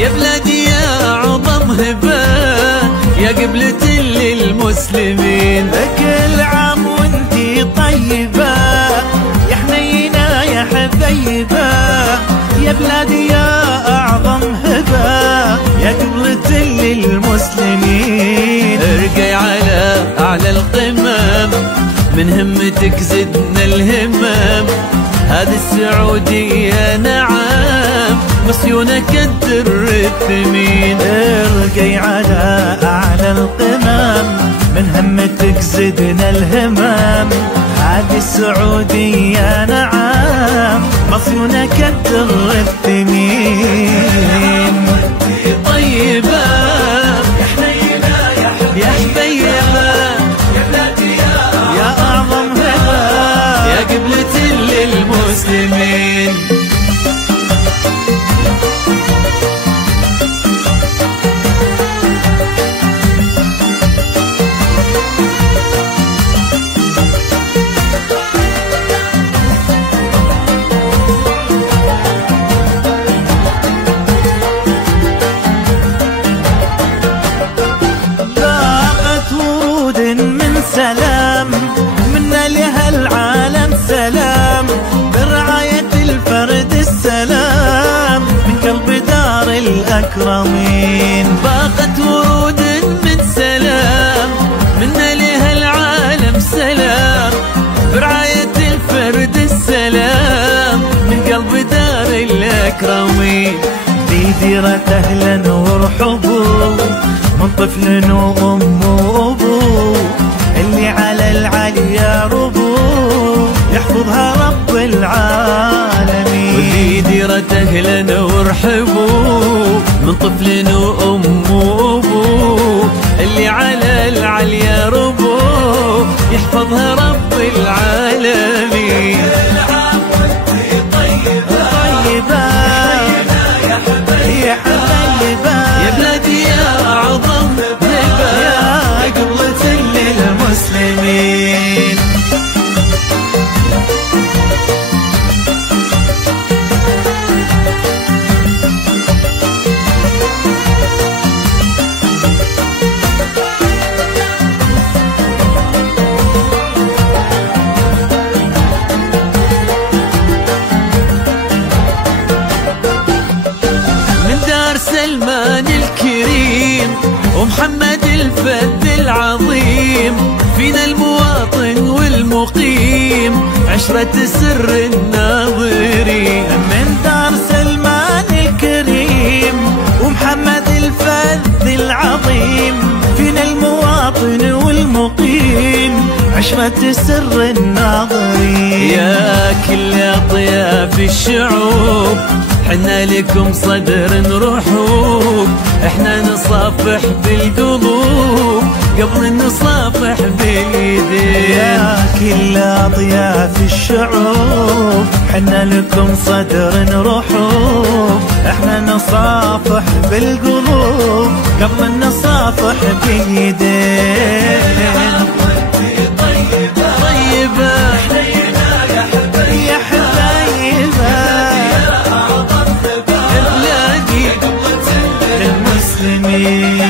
يا بلادي يا أعظم هبة يا قبلة للمسلمين. كل عام وانتي طيبة يا حنينة يا حبيبة، يا بلادي يا أعظم هبة يا قبلة للمسلمين. ارقي على أعلى القمم من همتك زدنا الهمم، هذه السعودية نعم مسيونة كالدر الثمين. ارقي على أعلى القمم من همتك زدنا الهمم، هذه السعودية نعم مصيونة كالدر الثمين. طيبة يا حنينة يا حبيبة يا بلادي يا أعظم هبة يا قبلة للمسلمين. سلام منا لها العالم سلام، برعاية الفرد السلام من قلب دار الأكرمين. باقت ورود من سلام منا لها العالم سلام، برعاية الفرد السلام من قلب دار الأكرمين. في ديرة أهلا وارحبوا من طفل وأم وأبو، اللي على العلي يا ربو يحفظها رب العالمين. وفي ديرة أهلا وارحبوا من طفل وأم وأبو، اللي على العلي يا ربو يحفظها رب العالمين. طيبة يا حبيبة يا بلادي يا أعظم هبة يا قبلة للمسلمين. سلمان الكريم ومحمد الفذ العظيم، فينا المواطن والمقيم عشرة سر الناظرين. من دار سلمان الكريم ومحمد الفذ العظيم، فينا المواطن والمقيم عشرة سر الناظرين. يا كل أطياف الشعوب حنا لكم صدر رحوب، احنا نصافح بالقلوب قبل نصافح بالايدين. يا كل اضياف الشعوب حنا لكم صدر رحوب، احنا نصافح بالقلوب قبل نصافح بالايدين. طيبة يا حبايبة بلادي للمسلمين.